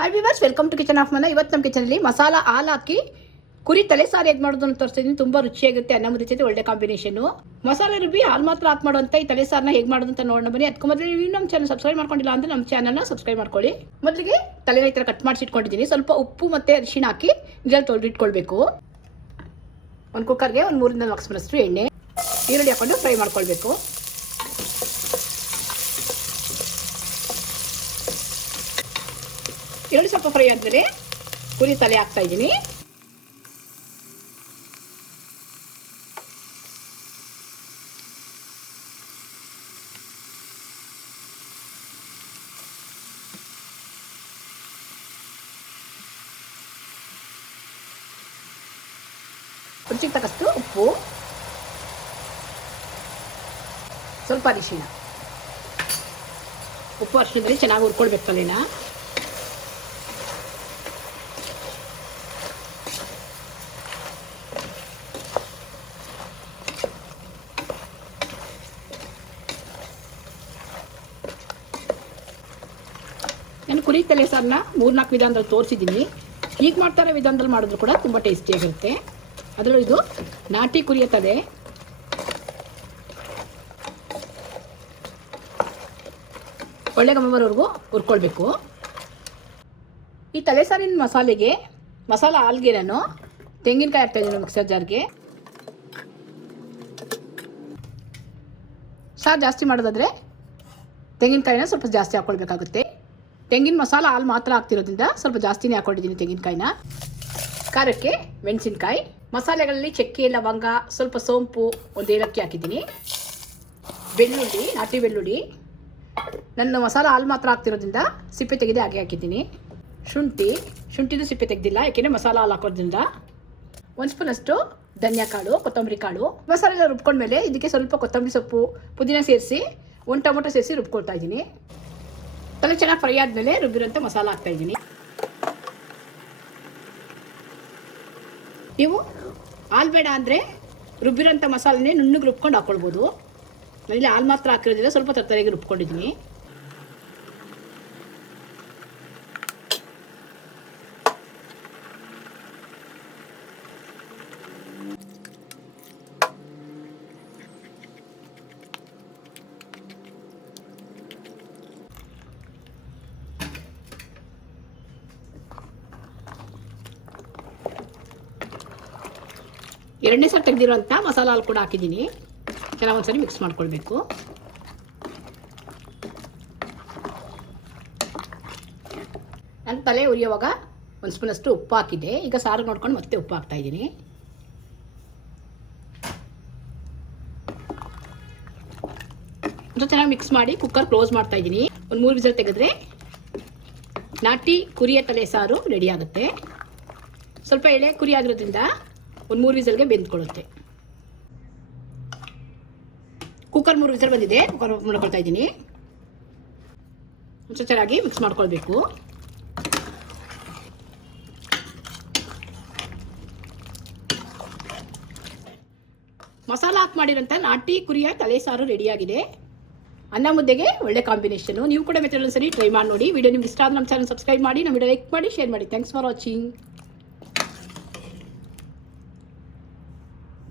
Hi viewers welcome to kitchen of Mana ಇವತ್ತು ನಮ್ಮ ಕಿಚನಲ್ಲಿ ಮಸಾಲ ಹಾಲು ಹಾಕಿ ಕುರಿ ತಲೆ ಸಾರು ಹೇಗೆ ಮಾಡೋದು ಅಂತ ತೋರಿಸ್ತಿದ್ದೀನಿ ತುಂಬ ರುಚಿಯಾಗುತ್ತೆ ಅನ್ನ ಮುದ್ದೆ ಜೊತೆ ಒಳ್ಳೆ ಕಾಂಬಿನೇಷನು ಮಸಾಲೆ ರುಬ್ಬಿ ಹಾಲು ಮಾತ್ರ ಹಾಕಿ ಮಾಡುವಂಥ ಈ ತಲೆ ಸಾರನ್ನ ಹೇಗೆ ಮಾಡೋದು ಅಂತ ನೋಡೋಣ ಬನ್ನಿ. ಅದಕ್ಕೆ ಮೊದಲು ನೀವು ನಮ್ಮ ಚಾನಲ್ ಸಬ್ಸ್ಕ್ರೈಬ್ ಮಾಡ್ಕೊಂಡಿಲ್ಲ ಅಂದರೆ ನಮ್ಮ ಚಾನಲ್ನ ಸಬ್ಸ್ಕ್ರೈಬ್ ಮಾಡ್ಕೊಳ್ಳಿ. ಮೊದಲಿಗೆ ತಲೆ ಈ ಥರ ಕಟ್ ಮಾಡ್ಸಿ ಇಟ್ಕೊಂಡಿದ್ದೀನಿ. ಸ್ವಲ್ಪ ಉಪ್ಪು ಮತ್ತು ಅರಿಶಿಣ ಹಾಕಿ ನೀರಲ್ಲಿ ತೊಳೆದಿಟ್ಕೊಳ್ಬೇಕು. ಒಂದು ಕುಕ್ಕರ್ಗೆ ಒಂದು ಮೂರಿಂದ ನಾಲ್ಕು ಸ್ಪೂನಷ್ಟು ಎಣ್ಣೆ, ಈರುಳ್ಳಿ ಹಾಕೊಂಡು ಫ್ರೈ ಮಾಡ್ಕೊಳ್ಬೇಕು. ಈರುಳ್ಳಿ ಸ್ವಲ್ಪ ಫ್ರೈ ಆದಮೇಲೆ ಕುರಿ ತಲೆ ಹಾಕ್ತಾ ಇದ್ದೀನಿ. ರುಚಿಗೆ ತಕ್ಕಷ್ಟು ಉಪ್ಪು. ಸ್ವಲ್ಪ ಅರಿಶಿನ ಉಪ್ಪು ಅರಿಶಿನದಲ್ಲಿ ಚೆನ್ನಾಗಿ ಹುರ್ಕೊಳ್ಬೇಕು ತಲೆನ. ನಾನು ಕುರಿ ತಲೆ ಸಾರನ್ನ ಮೂರ್ನಾಲ್ಕು ವಿಧಾನದಲ್ಲಿ ತೋರಿಸಿದ್ದೀನಿ. ಹೀಗೆ ಮಾಡ್ತಾರೆ ವಿಧಾನದಲ್ಲಿ ಮಾಡಿದ್ರು ಕೂಡ ತುಂಬ ಟೇಸ್ಟಿಯಾಗಿರುತ್ತೆ ಅದರಲ್ಲೂ ಇದು ನಾಟಿ ಕುರಿಯ ತಲೆ ಒಳ್ಳೆ ಗಮ ಬರೋವರೆಗೂ ಹುರ್ಕೊಳ್ಬೇಕು. ಈ ತಲೆ ಸಾರಿನ ಮಸಾಲೆಗೆ ಮಸಾಲ ಆಲ್ಗೆ ನಾನು ತೆಂಗಿನಕಾಯಿ ಹಾಕ್ತಾ ಇದ್ದೀನಿ ಮಿಕ್ಸರ್ ಜಾರ್ಗೆ. ಸಾರು ಜಾಸ್ತಿ ಮಾಡೋದಾದರೆ ತೆಂಗಿನಕಾಯಿನ ಸ್ವಲ್ಪ ಜಾಸ್ತಿ ಹಾಕ್ಕೊಳ್ಬೇಕಾಗುತ್ತೆ. ತೆಂಗಿನ ಮಸಾಲ ಹಾಲು ಮಾತ್ರ ಹಾಕ್ತಿರೋದ್ರಿಂದ ಸ್ವಲ್ಪ ಜಾಸ್ತಿನೇ ಹಾಕೊಂಡಿದ್ದೀನಿ ತೆಂಗಿನಕಾಯಿನ. ಖಾರಕ್ಕೆ ಮೆಣಸಿನಕಾಯಿ, ಮಸಾಲೆಗಳಲ್ಲಿ ಚಕ್ಕೆ, ಲವಂಗ, ಸ್ವಲ್ಪ ಸೋಂಪು ಒಂದು ಏಲಕ್ಕಿ ಹಾಕಿದ್ದೀನಿ. ಬೆಳ್ಳುಳ್ಳಿ, ನಾಟಿ ಬೆಳ್ಳುಳ್ಳಿ. ನನ್ನ ಮಸಾಲ ಹಾಲು ಮಾತ್ರ ಹಾಕ್ತಿರೋದ್ರಿಂದ ಸಿಪ್ಪೆ ತೆಗೆದೇ ಹಾಗೆ ಹಾಕಿದ್ದೀನಿ. ಶುಂಠಿ, ಶುಂಠಿದು ಸಿಪ್ಪೆ ತೆಗೆದಿಲ್ಲ, ಯಾಕೆಂದರೆ ಮಸಾಲ ಹಾಲು ಹಾಕೋದ್ರಿಂದ. ಒಂದು ಸ್ಪೂನಷ್ಟು ಧನಿಯಾ ಕಾಳು, ಕೊತ್ತಂಬರಿ ಕಾಳು. ಮಸಾಲೆ ಎಲ್ಲ ರುಬ್ಕೊಂಡ್ಮೇಲೆ ಇದಕ್ಕೆ ಸ್ವಲ್ಪ ಕೊತ್ತಂಬರಿ ಸೊಪ್ಪು, ಪುದೀನ ಸೇರಿಸಿ, ಒಂದು ಟೊಮೊಟೊ ಸೇರಿಸಿ ರುಬ್ಕೊಳ್ತಾ ಇದ್ದೀನಿ. ತಲೆ ಚೆನ್ನಾಗಿ ಫ್ರೈ ಆದಮೇಲೆ ರುಬ್ಬಿರೋಂಥ ಮಸಾಲ ಹಾಕ್ತಾ ಇದ್ದೀನಿ. ನೀವು ಹಾಲು ಬೇಡ ಅಂದರೆ ರುಬ್ಬಿರೋಂಥ ಮಸಾಲೆನೇ ನುಣ್ಣಗೆ ರುಬ್ಕೊಂಡು ಹಾಕ್ಕೊಳ್ಬೋದು ಇಲ್ಲಿ ಹಾಲು ಮಾತ್ರ ಹಾಕಿರೋದ್ರಿಂದ ಸ್ವಲ್ಪ ತರಕಾರಿಗೆ ರುಬ್ಕೊಂಡಿದ್ದೀನಿ. ಎರಡನೇ ಸಲ ತೆಗೆದಿರೋಂಥ ಮಸಾಲ ಕೂಡ ಹಾಕಿದ್ದೀನಿ. ಚೆನ್ನಾಗಿ ಒಂದ್ಸರಿ ಮಿಕ್ಸ್ ಮಾಡ್ಕೊಳ್ಬೇಕು. ನನ್ನ ತಲೆ ಉರಿಯುವಾಗ ಒಂದು ಸ್ಪೂನಷ್ಟು ಉಪ್ಪು ಹಾಕಿದ್ದೆ ಈಗ ಸಾರು ನೋಡ್ಕೊಂಡು ಮತ್ತೆ ಉಪ್ಪು ಹಾಕ್ತಾಯಿದ್ದೀನಿ ಚೆನ್ನಾಗಿ ಮಿಕ್ಸ್ ಮಾಡಿ ಕುಕ್ಕರ್ ಕ್ಲೋಸ್ ಮಾಡ್ತಾ ಇದ್ದೀನಿ. ಒಂದು ಮೂರು ವಿಸಲ್ ತೆಗೆದ್ರೆ ನಾಟಿ ಕುರಿಯ ತಲೆ ಸಾರು ರೆಡಿ ಆಗುತ್ತೆ. ಸ್ವಲ್ಪ ಎಳೆ ಕುರಿ ಆಗಿರೋದ್ರಿಂದ ಒಂದು ಮೂರು ವಿಸಲ್ಗೆ ಬೆಂದ್ಕೊಳ್ಳುತ್ತೆ. ಕುಕ್ಕರ್ ಮೂರು ವಿಸಲ್ ಬಂದಿದೆ. ಕುಕ್ಕರ್ ಮಾಡ್ಕೊಳ್ತಾ ಇದ್ದೀನಿ. ಒಂಚೂರು ಚೆನ್ನಾಗಿ ಮಿಕ್ಸ್ ಮಾಡ್ಕೊಳ್ಬೇಕು. ಮಸಾಲ ಹಾಕಿ ಮಾಡಿರೋಂಥ ನಾಟಿ ಕುರಿಯ ತಲೆ ಸಾರು ರೆಡಿಯಾಗಿದೆ ಅನ್ನ ಮುದ್ದೆಗೆ ಒಳ್ಳೆ ಕಾಂಬಿನೇಷನು ನೀವು ಕೂಡ ಮೆಥಡ್ ಸರಿ ಟ್ರೈ ಮಾಡಿ ನೋಡಿ. ವಿಡಿಯೋ ನಿಮ್ಗೆ ಇಷ್ಟ ಆದ್ರೆ ನಮ್ಮ ಚಾನಲ್ ಸಬ್ಸ್ಕ್ರೈಬ್ ಮಾಡಿ. ನಮ್ಮ ವಿಡಿಯೋ ಲೈಕ್ ಮಾಡಿ ಶೇರ್ ಮಾಡಿ. Thanks for watching